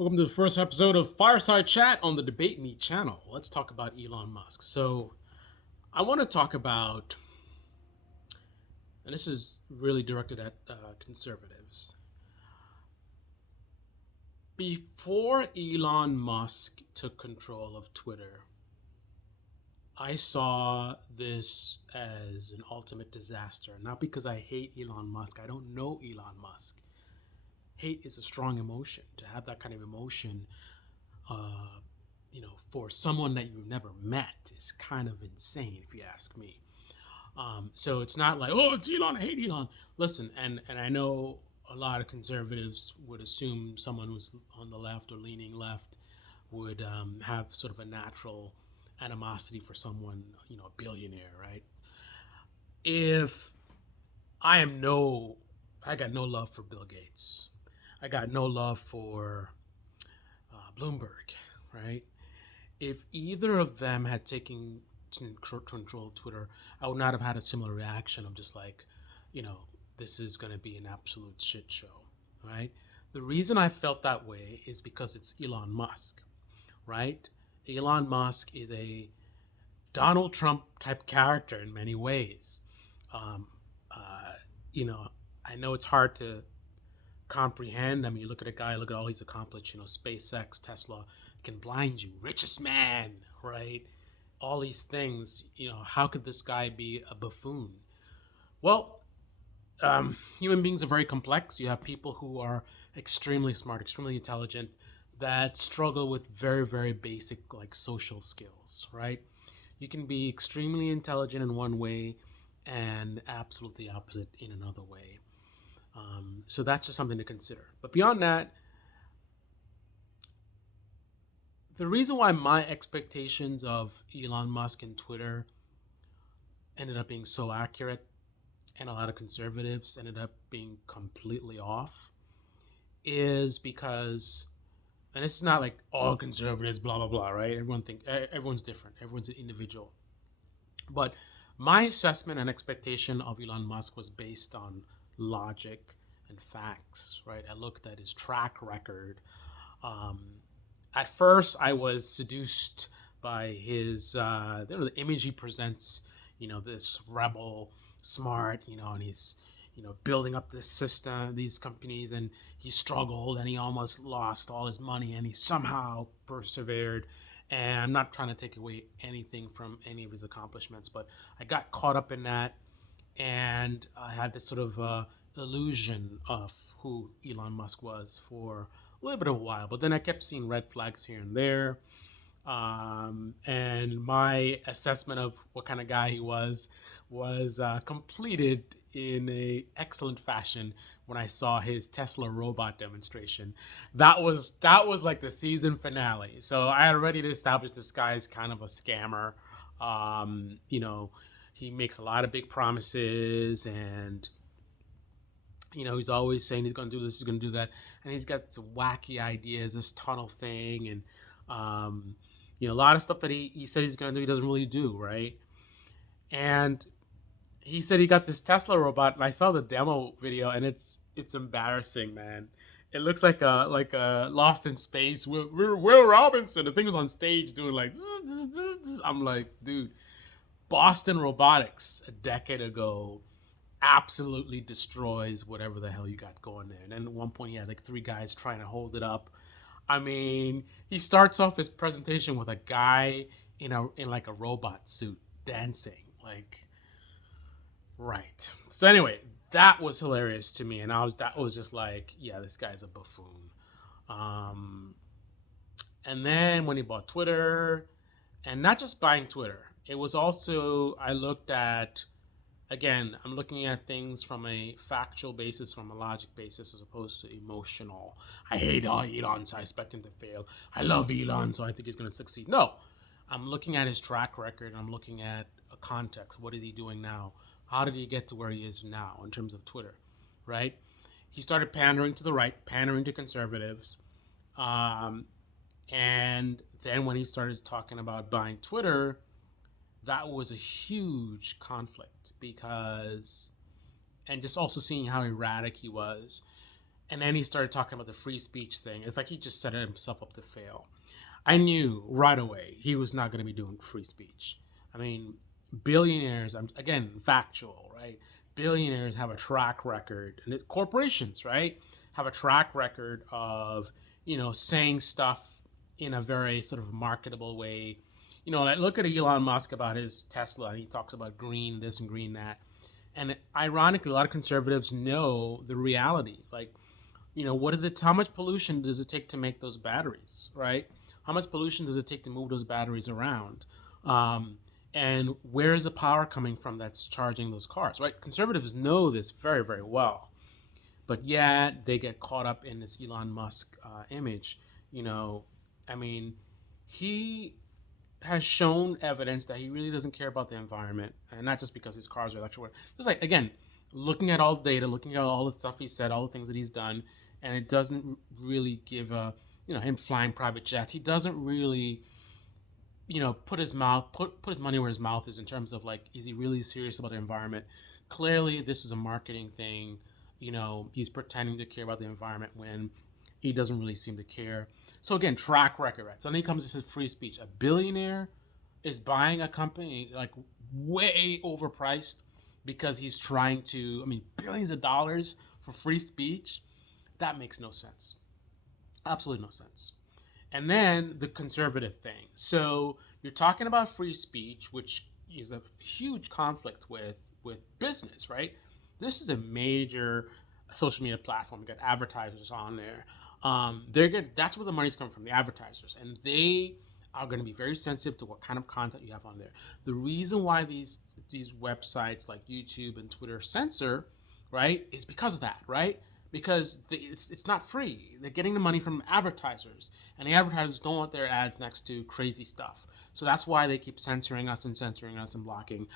Welcome to the first episode of Fireside Chat on the Debate Me channel. Let's talk about Elon Musk. So, I want to talk about, and this is really directed at conservatives. Before Elon Musk took control of Twitter, I saw this as an ultimate disaster. Not because I hate Elon Musk, I don't know Elon Musk. Hate is a strong emotion. To have that kind of emotion, for someone that you've never met is kind of insane, if you ask me. So it's not like, oh, it's Elon, I hate Elon. Listen, and I know a lot of conservatives would assume someone who's on the left or leaning left would have sort of a natural animosity for someone, a billionaire, right? If I am no, I got no love for Bill Gates. I got no love for Bloomberg, right? If either of them had taken control of Twitter, I would not have had a similar reaction of just like, you know, this is going to be an absolute shit show, right? The reason I felt that way is because it's Elon Musk, right? Elon Musk is a Donald Trump type character in many ways. Um, uh, I know it's hard to comprehend. I mean, you look at a guy, look at all he's accomplished, SpaceX, Tesla, can blind you, richest man, right? All these things, how could this guy be a buffoon? Well, human beings are very complex. You have people who are extremely smart, extremely intelligent, that struggle with very, very basic, like social skills, right? You can be extremely intelligent in one way and absolutely opposite in another way. So that's just something to consider. But beyond that, the reason why my expectations of Elon Musk and Twitter ended up being so accurate and a lot of conservatives ended up being completely off is because, and this is not like all conservatives, blah, blah, blah, right? Everyone's different. Everyone's an individual. But my assessment and expectation of Elon Musk was based on logic and facts, right? I looked at his track record. At first, I was seduced by his, the image he presents, this rebel, smart, and he's, building up this system, these companies, and he struggled and he almost lost all his money and he somehow persevered. And I'm not trying to take away anything from any of his accomplishments, but I got caught up in that and I had this sort of illusion of who Elon Musk was for a little bit of a while. But then I kept seeing red flags here and there. And my assessment of what kind of guy he was completed in a excellent fashion when I saw his Tesla robot demonstration. That was like the season finale. So I had already established this guy's kind of a scammer. He makes a lot of big promises and he's always saying he's going to do this, he's going to do that, and he's got some wacky ideas, this tunnel thing, and a lot of stuff that he said he's going to do, he doesn't really do, right? And he said he got this Tesla robot, and I saw the demo video, and it's embarrassing, man. It looks like a Lost in Space. We're Will Robinson. The thing was on stage doing like, zzz, zzz, zzz, zzz. I'm like, dude, Boston Robotics a decade ago absolutely destroys whatever the hell you got going there. And then at one point, he had like three guys trying to hold it up. I mean, he starts off his presentation with a guy in like a robot suit dancing, like, right. So anyway, that was hilarious to me, and that was just like, yeah, this guy's a buffoon. And then when he bought Twitter, and not just buying Twitter, it was also, I looked at, again, I'm looking at things from a factual basis, from a logic basis, as opposed to emotional. I hate Elon, so I expect him to fail. I love Elon, so I think he's going to succeed. No, I'm looking at his track record. I'm looking at a context. What is he doing now? How did he get to where he is now in terms of Twitter, right? He started pandering to the right, pandering to conservatives. And then when he started talking about buying Twitter, that was a huge conflict because, and just also seeing how erratic he was. And then he started talking about the free speech thing. It's like he just set himself up to fail. I knew right away he was not going to be doing free speech. I mean, billionaires, I'm again factual, right? Billionaires have a track record, and corporations, right, have a track record of, saying stuff in a very sort of marketable way. Like look at Elon Musk about his Tesla, and he talks about green this and green that. And ironically, a lot of conservatives know the reality. Like, what is it? How much pollution does it take to make those batteries, right? How much pollution does it take to move those batteries around? And where is the power coming from that's charging those cars, right? Conservatives know this very, very well, but yet they get caught up in this Elon Musk image. You know, I mean, he has shown evidence that he really doesn't care about the environment, and not just because his cars are electric. Just like again, looking at all the data, looking at all the stuff he said, all the things that he's done, and it doesn't really give a him flying private jets. He doesn't really put his money where his mouth is in terms of like, is he really serious about the environment? Clearly, this is a marketing thing. He's pretending to care about the environment when he doesn't really seem to care. So again, track record, right? So then he comes and says free speech. A billionaire is buying a company like way overpriced because he's trying to, billions of dollars for free speech. That makes no sense. Absolutely no sense. And then the conservative thing. So you're talking about free speech, which is a huge conflict with business, right? This is a major social media platform. You got advertisers on there. They're good. That's where the money's coming from, the advertisers, and they are going to be very sensitive to what kind of content you have on there. The reason why these websites like YouTube and Twitter censor, right, is because of that, right? Because it's not free. They're getting the money from advertisers, and the advertisers don't want their ads next to crazy stuff. So that's why they keep censoring us and blocking.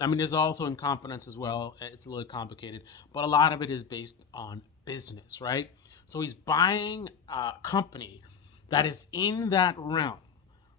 There's also incompetence as well. It's a little complicated, but a lot of it is based on business, right? So he's buying a company that is in that realm,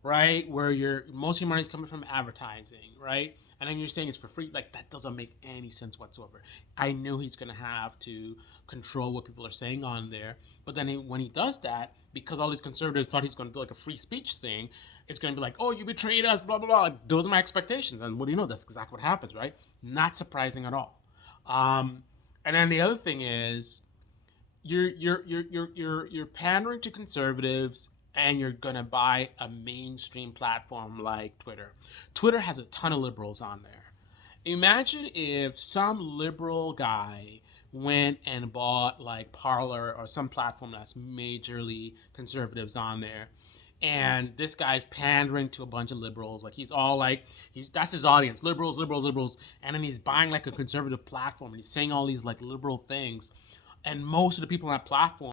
right, where most of your money is coming from advertising, right? And then you're saying it's for free. Like, that doesn't make any sense whatsoever. I knew he's going to have to control what people are saying on there. But then when he does that, because all these conservatives thought he's going to do like a free speech thing, it's going to be like, oh, you betrayed us, blah, blah, blah. Those are my expectations. And what do you know? That's exactly what happens, right? Not surprising at all. And then the other thing is you're pandering to conservatives, and you're gonna buy a mainstream platform like Twitter. Twitter has a ton of liberals on there. Imagine if some liberal guy went and bought like Parler or some platform that's majorly conservatives on there, and this guy's pandering to a bunch of liberals. Like, he's all like, that's his audience, liberals, liberals, liberals, and then he's buying like a conservative platform, and he's saying all these like liberal things, and most of the people on that platform